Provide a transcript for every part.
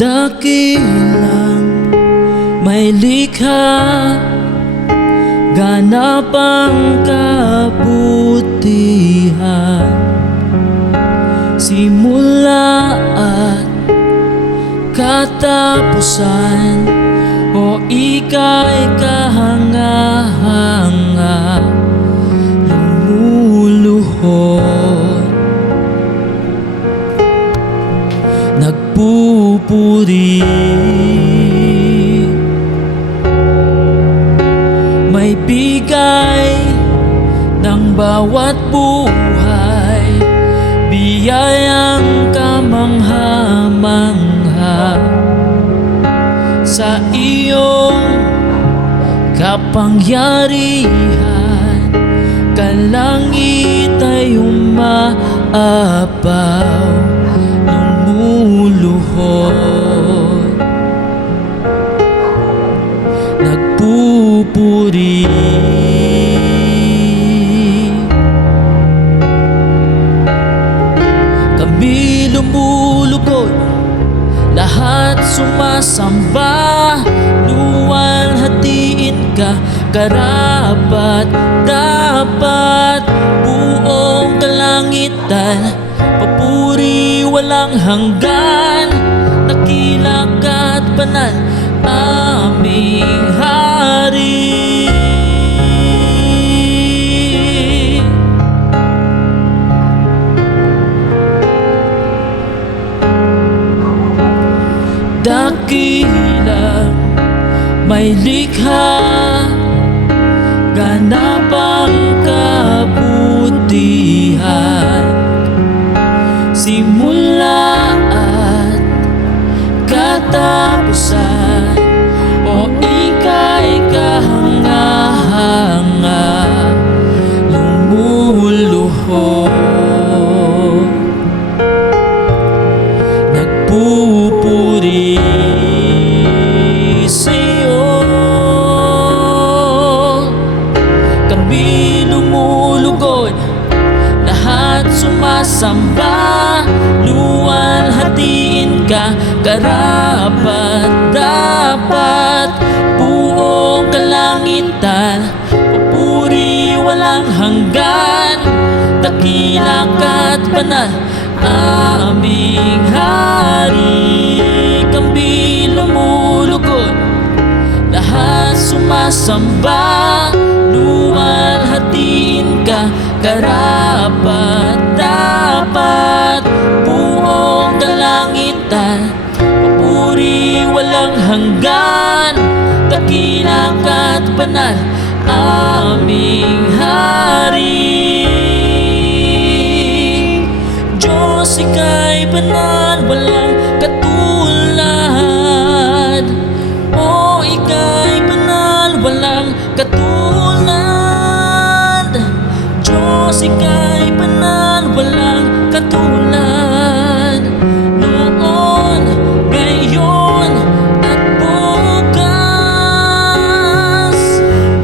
Dakilang may likha, ganap ang kabutihan, simula at katapusan, o ika'y kahanga-hanga, lumuluhod, nagpupuri. May bigay ng bawat buhay, biyayang kamangha-mangha, sa iyong kapangyarihan, kalangit ay umaapaw, lumuluhod, nagpupuri. Kami lumulugod, lahat sumasamba, luwalhatiin ka, karapat dapat, buong kalangitan, papuri walang hanggan, nakilak at banal, aming hari. Dakilang may likha, ganap ang kabutihan, simula at katapusan, o ika'y kahanga-hanga, lumuluhod, nagpupuri sa'yo. Kami lumulugod, lahat sumasamba, luwalhatiin ka, karapat dapat, buong kalangitan, papuri walang hanggan, dakilak at banal, aming hari. Kami lumulugod, lahat sumasamba, luwalhatiin ka, karapat dapat, buong kalangitan, papuri walang hanggan, dakilak at banal, aming hari. Diyos, ika'y banal, walang katulad, o ika'y banal, walang katulad. Diyos, ika'y banal, walang katulad, noon, ngayon, at bukas.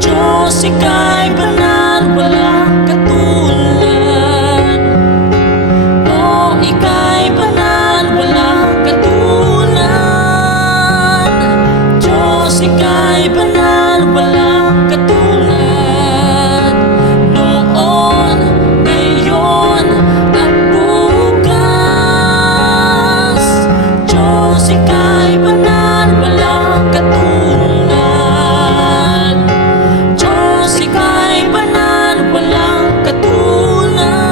Diyos, ika'y banal, walang katulad, o ika'y banal, walang katulad. Diyos, ika'y banal, walang katulad, noon, ngayon, at bukas. Diyos, ika'y banal, walang katulad. Diyos, ika'y banal, walang katulad.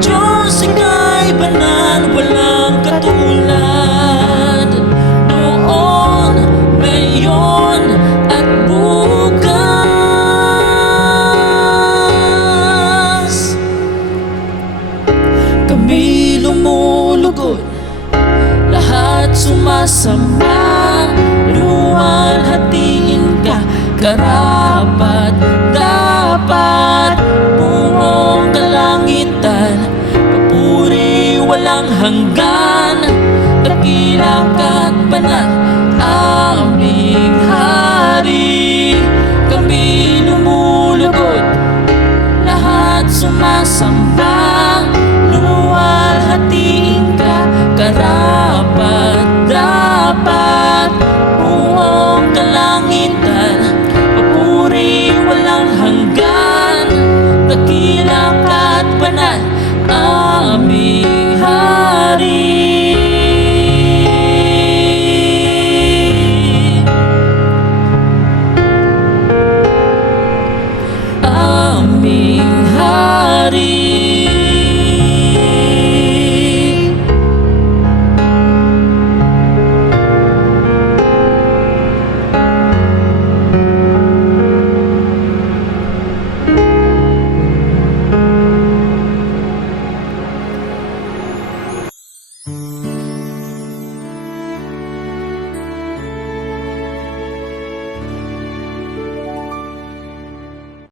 Diyos, ika'y banal, walang katulad, noon, ngayon, at bukas. Kami lumulugod, lahat sumasamba, luwalhatiin ka, karapat dapat, buong kalangitan, papuri walang hanggan, dakilak at banal, aming hari. Kami lumulugod, lahat sumasamba, luwalhatiin ka, karapat aming hari. Aming